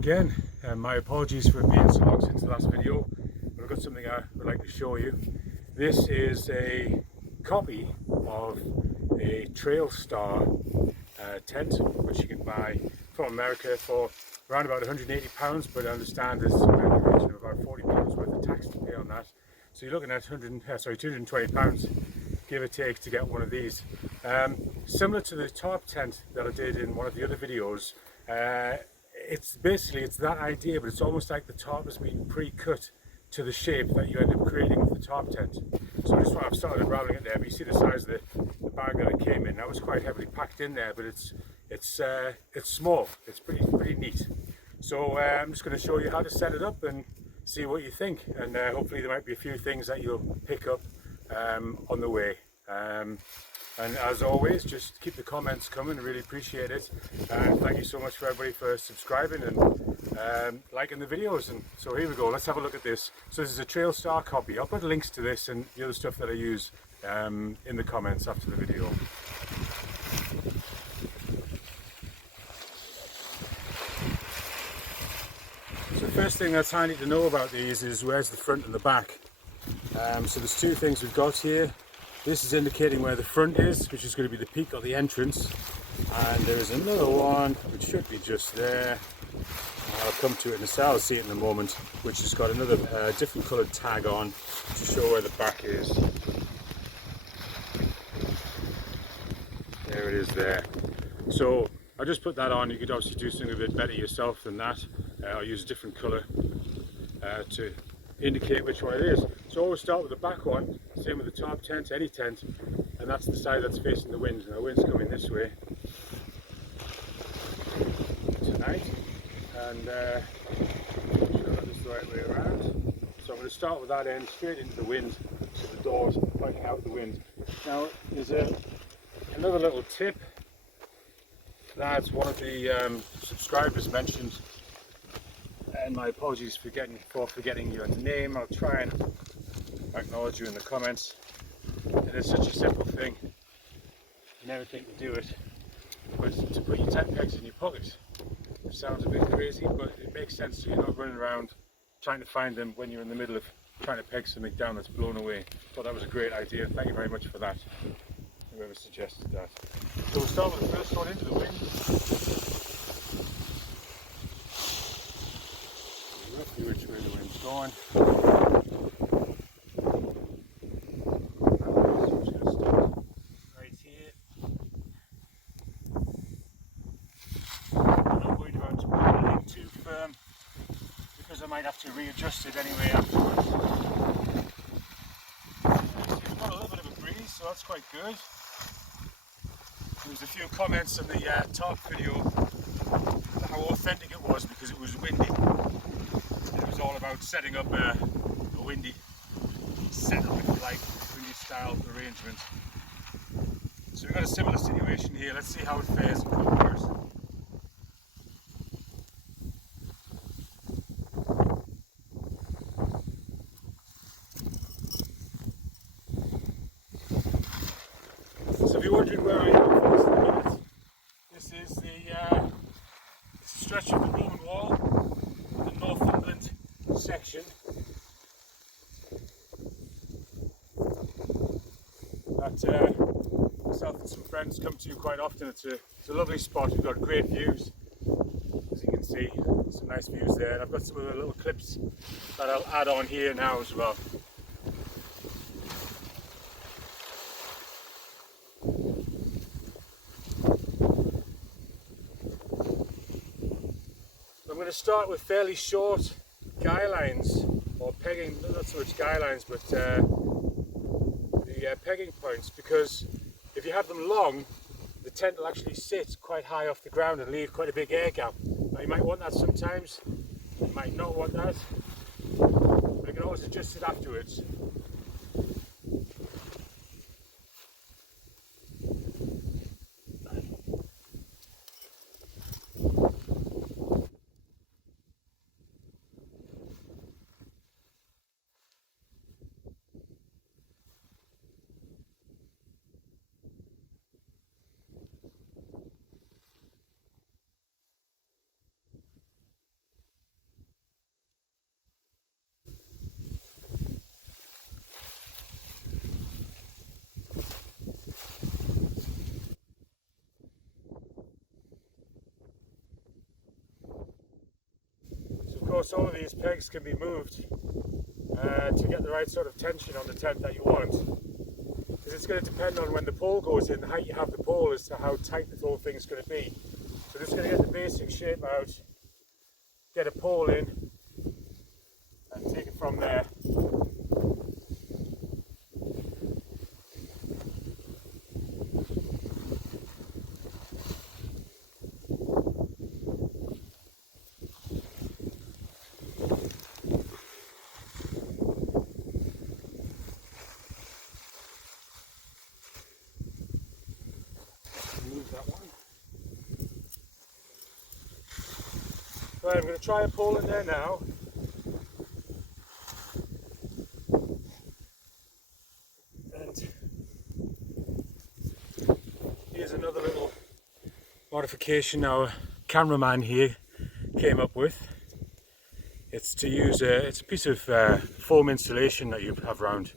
again, and my apologies for it being so long since the last video, but I've got something I would like to show you. This is a copy of a Trailstar tent, which you can buy from America for around about £180, but I understand there's somewhere in the region of about £40 worth of tax to pay on that. So you're looking at £220, give or take, to get one of these. Similar to the Tarp tent that I did in one of the other videos, it's that idea, but it's almost like the tarp has been pre-cut to the shape that you end up creating with the tarp tent. So I've started unraveling it there, but you see the size of the bag that it came in. That was quite heavily packed in there, but it's small. It's pretty neat. So I'm just going to show you how to set it up and see what you think, and hopefully there might be a few things that you'll pick up on the way. And as always, just keep the comments coming. I really appreciate it. And thank you so much for everybody for subscribing and liking the videos. And so here we go. Let's have a look at this. So this is a Trailstar copy. I'll put links to this and the other stuff that I use in the comments after the video. So the first thing that's handy to know about these is where's the front and the back. So there's two things we've got here. This is indicating where the front is, which is going to be the peak or the entrance, and there is another one which should be just there. I'll come to it in a second, I'll see it in a moment, which has got another different coloured tag on to show where the back is. There it is there. So I'll just put that on. You could obviously do something a bit better yourself than that. I'll use a different colour to indicate which one it is. So always start with the back one, same with the tarp tent, any tent, and that's the side that's facing the wind. Now the wind's coming this way tonight, and sure that is the right way around. So I'm going to start with that end straight into the wind, so the door's pointing out the wind. Now there's another little tip that one of the subscribers mentioned, and my apologies for forgetting your name. I'll try and acknowledge you in the comments. And it's such a simple thing, you never think to do it, but to put your tent pegs in your pocket. It sounds a bit crazy, but it makes sense, so you're not running around trying to find them when you're in the middle of trying to peg something down that's blown away. Thought that was a great idea. Thank you very much for that, whoever suggested that. So we'll start with the first one, into the wind. Roughly which way the wind's going. So just gonna start right here. I'm not worried about being too firm because I might have to readjust it anyway afterwards. It's got a little bit of a breeze, so that's quite good. There was a few comments on the Tarp video how authentic it was because it was windy. It was all about setting up a windy setup, if you like, windy style arrangement. So we've got a similar situation here. Let's see how it fares in comparison. So if you're wondering where I am for this in a minute, this is the stretch of the Roman wall, the Northumberland section. That myself and some friends come to quite often. It's a lovely spot. We've got great views, as you can see, some nice views there. And I've got some of the little clips that I'll add on here now as well. I'm going to start with fairly short guy lines, or pegging, not so much guy lines, but the pegging points, because if you have them long, the tent will actually sit quite high off the ground and leave quite a big air gap. Now you might want that sometimes, you might not want that, but you can always adjust it afterwards. course all of these pegs can be moved to get the right sort of tension on the tent that you want, because it's going to depend on when the pole goes in, the height you have the pole as to how tight the whole thing is going to be. So just going to get the basic shape out, get a pole in and take it from there. Move that one. Right, I'm going to try a pole in there now. And here's another little modification our cameraman here came up with. It's to use it's a piece of foam insulation that you have around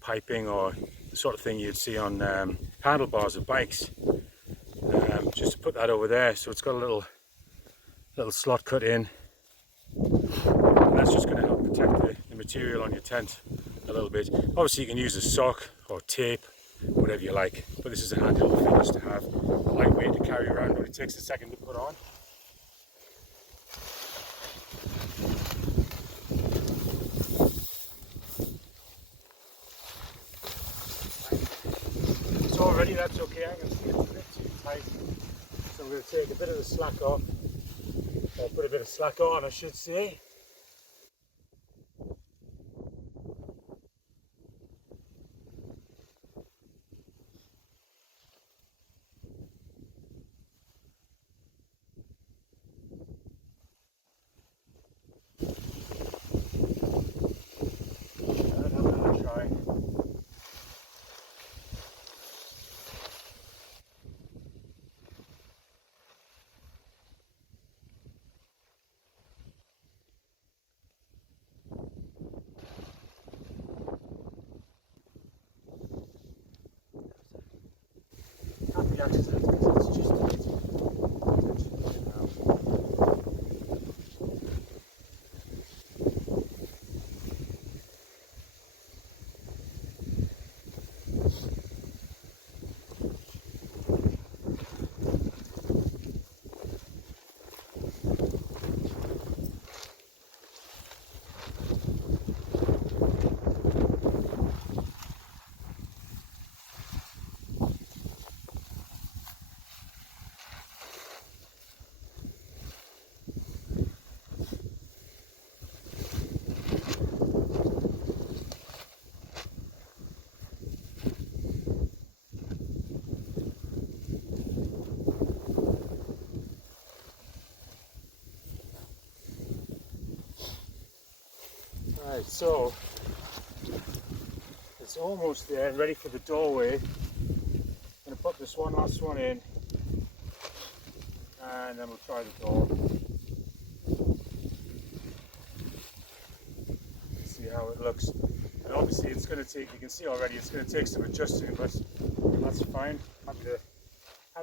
piping, or the sort of thing you'd see on handlebars of bikes. Just to put that over there, so it's got a little slot cut in, and that's just going to help protect the material on your tent a little bit. Obviously you can use a sock or tape, whatever you like, but this is a handy little thing just to have, lightweight to carry around, but it takes a second to put on. So already that's okay. I can see it's a bit too tight, so I'm going to take a bit of the slack off, or put a bit of slack on I should say. And have another try. Happy accident, because it's just right, so it's almost there and ready for the doorway. I'm going to put this one last one in, and then we'll try the door. See how it looks. And obviously it's going to take, you can see already, it's going to take some adjusting, but that's fine. Happy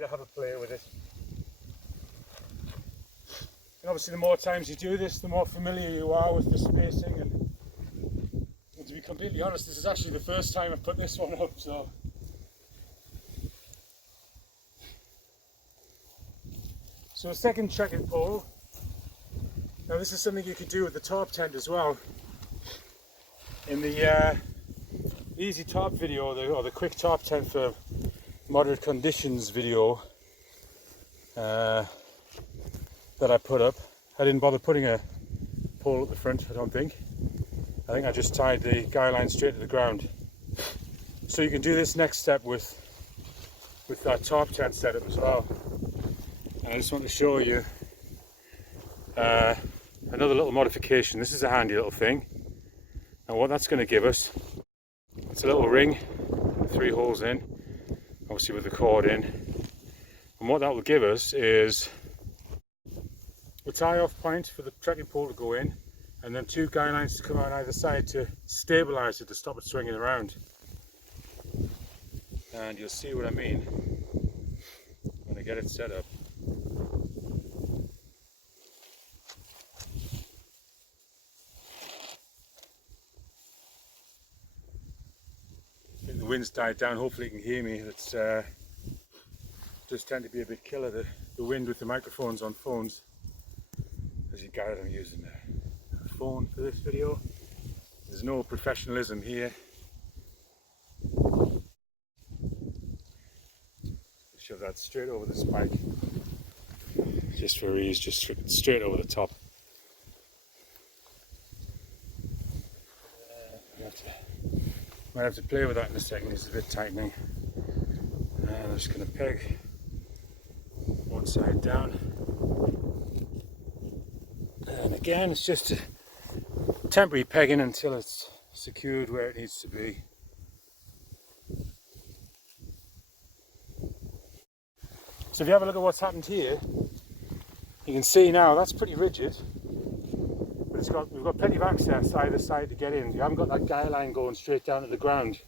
to have a play with it. And obviously the more times you do this, the more familiar you are with the spacing, and to be completely honest, this is actually the first time I've put this one up, so. So a second trekking pole. Now this is something you could do with the tarp tent as well. In the easy tarp video, or the quick tarp tent for moderate conditions video that I put up, I didn't bother putting a pole at the front, I don't think. I think I just tied the guy line straight to the ground. So you can do this next step with that tarp tent setup as well. And I just want to show you another little modification. This is a handy little thing. And what that's going to give us, it's a little ring, 3 holes in, obviously with the cord in. And what that will give us is a tie-off point for the trekking pole to go in, and then 2 guy lines to come out on either side to stabilise it, to stop it swinging around. And you'll see what I mean when I get it set up. The wind's died down, hopefully you can hear me. It's does tend to be a bit killer, the wind with the microphones on phones. As you gathered, I'm using a phone for this video. There's no professionalism here. Shove that straight over the spike. Just for ease, just straight over the top. Might have to play with that in a second, it's a bit tightening. And I'm just going to peg one side down. And again, it's just a temporary pegging until it's secured where it needs to be. So if you have a look at what's happened here, you can see now that's pretty rigid. But we've got plenty of access either side to get in. You haven't got that guy line going straight down to the ground,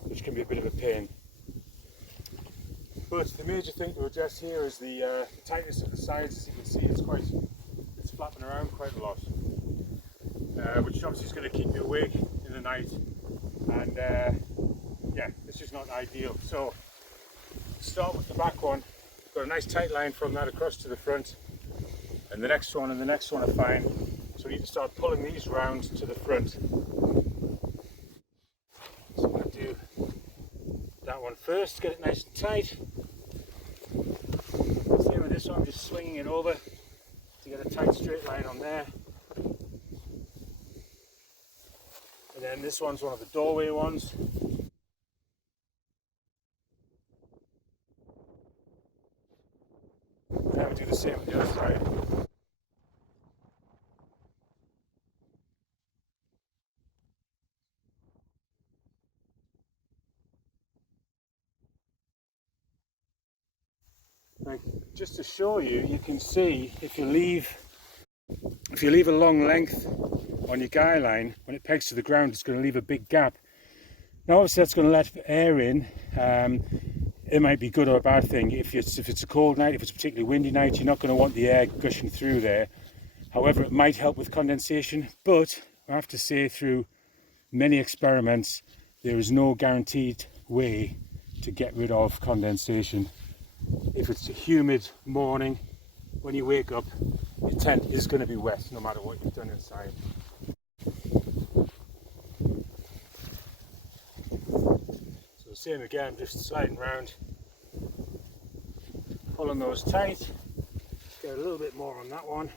which can be a bit of a pain. But the major thing to address here is the tightness of the sides. As you can see, it's flapping around quite a lot, which obviously is going to keep you awake in the night. And yeah, it's just not ideal. So start with the back one. Got a nice tight line from that across to the front, and the next one and the next one are fine. So we need to start pulling these round to the front. So I'm going to do that one first, get it nice and tight. Same with this one, I'm just swinging it over to get a tight straight line on there. And then this one's one of the doorway ones. Now we do the same with the other side. Now, just to show you, you can see if you leave a long length on your guy line, when it pegs to the ground, it's going to leave a big gap. Now obviously that's going to let air in. It might be good or a bad thing. If it's a cold night, if it's a particularly windy night, you're not going to want the air gushing through there. However, it might help with condensation, but I have to say, through many experiments, there is no guaranteed way to get rid of condensation. If it's a humid morning, when you wake up, your tent is going to be wet no matter what you've done inside. So same again, just sliding around, pulling those tight. Get a little bit more on that one.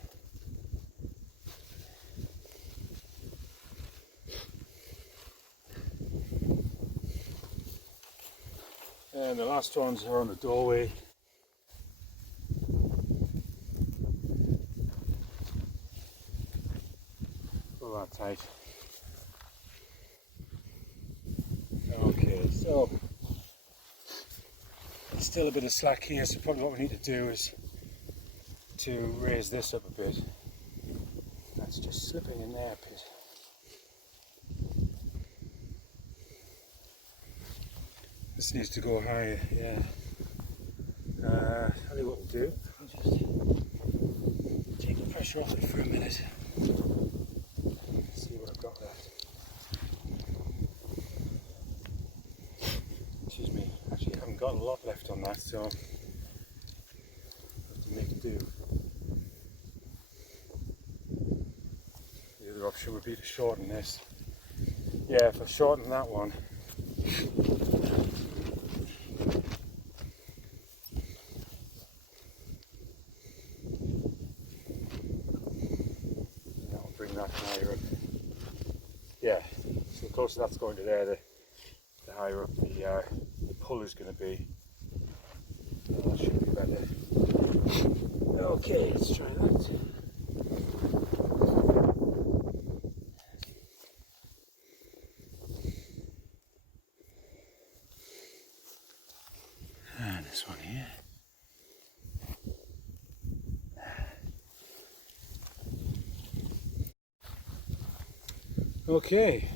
And the last ones are on the doorway. Pull that tight. Okay, so there's still a bit of slack here, so probably what we need to do is to raise this up a bit. That's just slipping in there a bit. This needs to go higher, yeah. Tell you what we'll do, I'll just take the pressure off it for a minute. See what I've got left. Excuse me, actually I haven't got a lot left on that, so I'll have to make do. The other option would be to shorten this. Yeah, if I shorten that one, that higher up. Yeah, so the closer that's going to there, the higher up the pull is going to be. Oh, that should be better. Okay, let's try that. And this one here. Okay.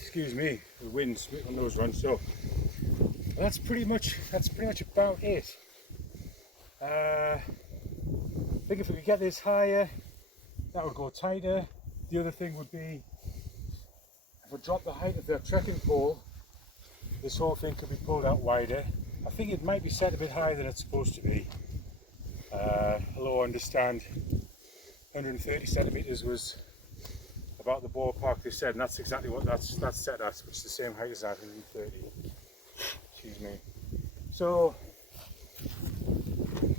Excuse me, the wind's on those runs. So that's pretty much about it. think if we could get this higher, that would go tighter. The other thing would be, if we drop the height of the trekking pole, this whole thing could be pulled out wider. I think it might be set a bit higher than it's supposed to be. Although I understand 130 centimetres was about the ballpark they said, and that's exactly what that's set at, which is the same height as that, 130. Excuse me. So,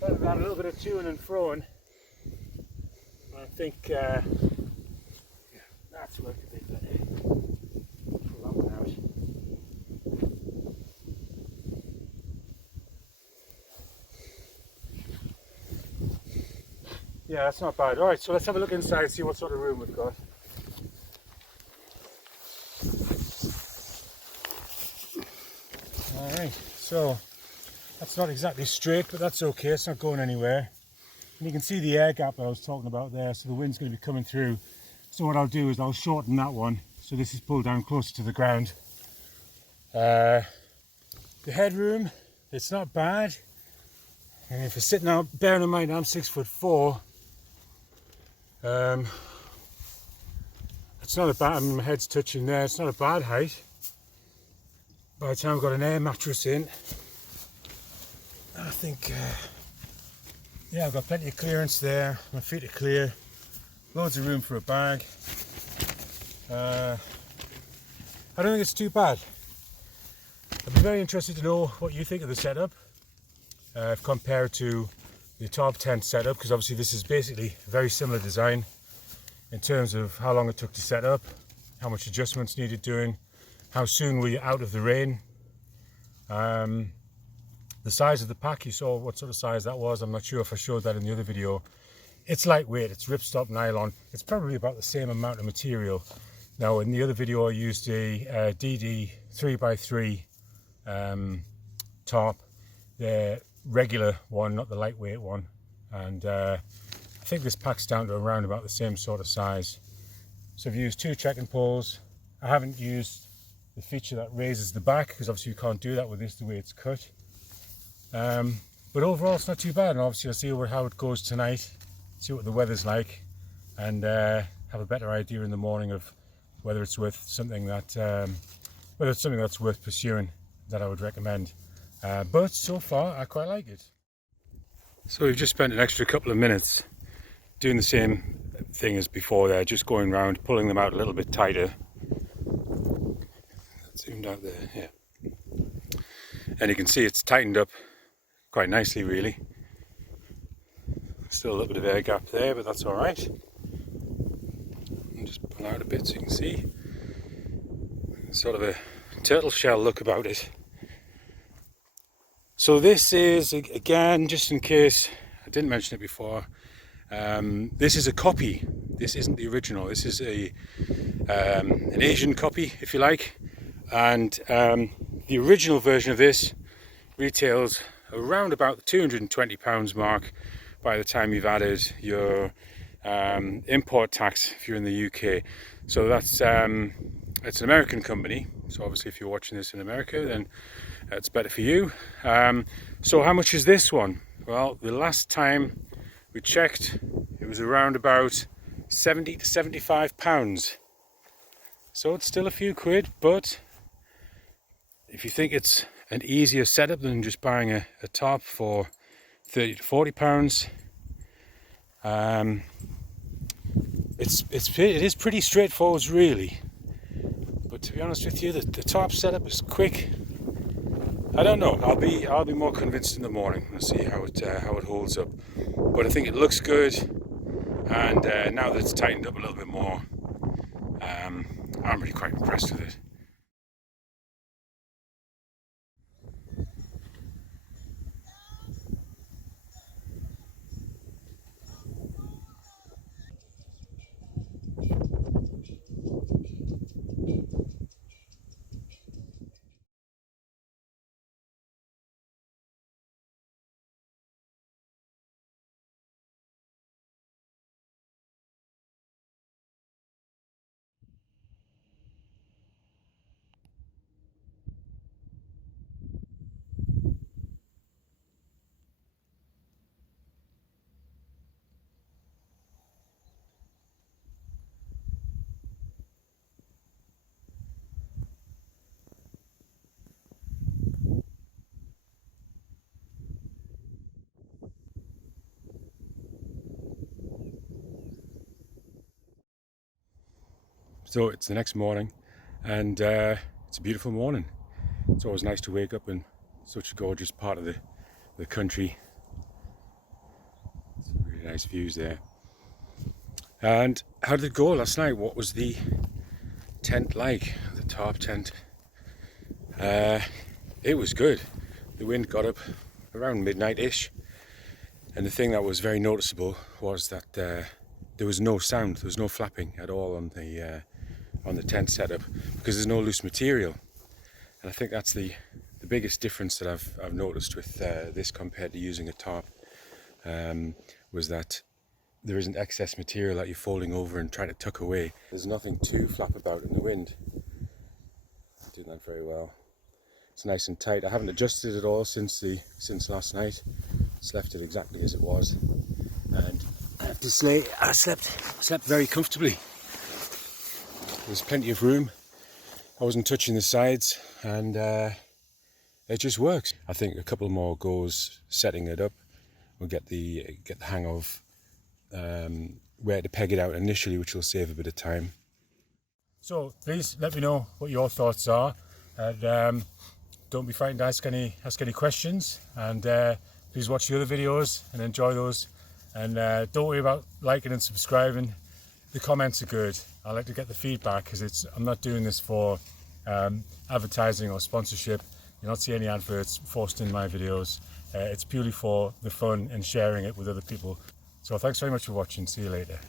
other than that, a little bit of to-ing and fro-ing, I think that's worked a bit better. Pull that one out. Yeah, that's not bad. Alright, so let's have a look inside and see what sort of room we've got. Alright, so that's not exactly straight, but that's okay, it's not going anywhere. And you can see the air gap that I was talking about there, so the wind's going to be coming through. So what I'll do is I'll shorten that one, so this is pulled down closer to the ground. The headroom, it's not bad. And if you're sitting out, bearing in mind I'm 6'4", it's not a bad, I mean, my head's touching there, it's not a bad height. By the time I've got an air mattress in, I think, yeah, I've got plenty of clearance there, my feet are clear, loads of room for a bag. I don't think it's too bad. I'd be very interested to know what you think of the setup, compared to the Tarp tent setup, because obviously this is basically a very similar design in terms of how long it took to set up, how much adjustments needed doing, how soon were you out of the rain. The size of the pack, you saw what sort of size that was. I'm not sure if I showed that in the other video. It's lightweight, it's ripstop nylon. It's probably about the same amount of material. Now in the other video I used a DD 3x3 tarp, the regular one, not the lightweight one. And I think this pack's down to around about the same sort of size. So I've used 2 trekking poles. I haven't used the feature that raises the back, because obviously you can't do that with this the way it's cut. But overall it's not too bad, and obviously I'll see how it goes tonight, see what the weather's like, and have a better idea in the morning of whether it's worth something that that's worth pursuing, that I would recommend. But so far I quite like it. So we've just spent an extra couple of minutes doing the same thing as before there, just going around, pulling them out a little bit tighter. Zoomed out there, yeah. And you can see it's tightened up quite nicely really. Still a little bit of air gap there, but that's alright. Just pull out a bit so you can see. Sort of a turtle shell look about it. So this is, again, just in case I didn't mention it before, this is a copy. This isn't the original. This is an Asian copy, if you like. And the original version of this retails around about the £220 mark by the time you've added your import tax if you're in the UK. So that's it's an American company. So obviously if you're watching this in America, then it's better for you. So how much is this one? Well, the last time we checked, it was around about 70 to 75 pounds. So it's still a few quid, but if you think it's an easier setup than just buying a tarp for 30 to 40 pounds, it is pretty straightforward really. But to be honest with you, the tarp setup is quick. I don't know. I'll be more convinced in the morning. We'll see how it holds up. But I think it looks good, and now that it's tightened up a little bit more, I'm really quite impressed with it. So it's the next morning, and it's a beautiful morning. It's always nice to wake up in such a gorgeous part of the country. Some really nice views there. And how did it go last night? What was the tent like? The tarp tent? It was good. The wind got up around midnight-ish, and the thing that was very noticeable was that there was no sound, there was no flapping at all on the tent setup, because there's no loose material. And I think that's the biggest difference that I've noticed with this compared to using a tarp, was that there isn't excess material that you're folding over and trying to tuck away. There's nothing to flap about in the wind. I'm doing that very well. It's nice and tight. I haven't adjusted it all since last night. Just left it exactly as it was, and I have to say I slept very comfortably. There's plenty of room. I wasn't touching the sides, and it just works. I think a couple more goes setting it up, we'll get the hang of where to peg it out initially, which will save a bit of time. So please let me know what your thoughts are, and don't be frightened to ask any questions, and please watch the other videos and enjoy those, and don't worry about liking and subscribing. The comments are good. I like to get the feedback, because I'm not doing this for advertising or sponsorship. You'll not see any adverts forced in my videos. It's purely for the fun and sharing it with other people. So thanks very much for watching. See you later.